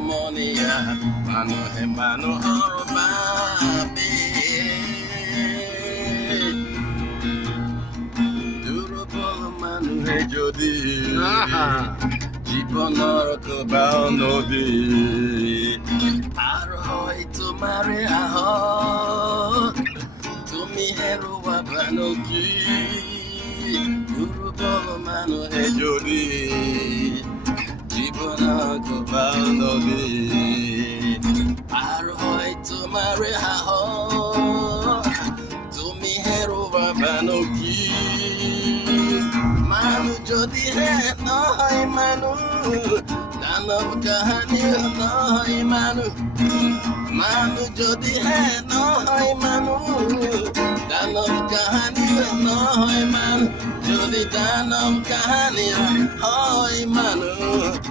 মনিয়া মানুহে মানুহৰ বাবে দুৰ্বল মানুহে যদি জীৱনৰ কোবাও নদী পাৰ হয় তোমাৰে আহক তুমি হেৰুৱাবানো কি দুৰ্বল মানুহে যদি জীৱনৰ কোবাও নদী পাৰ হয় তোমাৰে সাহস তুমি হেৰুৱাবানো কি মানুহ যদিহে নহয় মানুহ দানৱ কাহানী নহয় মানুহ যদিহে নহয় মানুহ দানৱ কাহানী নহয় মানুহ যদি দানৱ কাহানী হয় মানুহ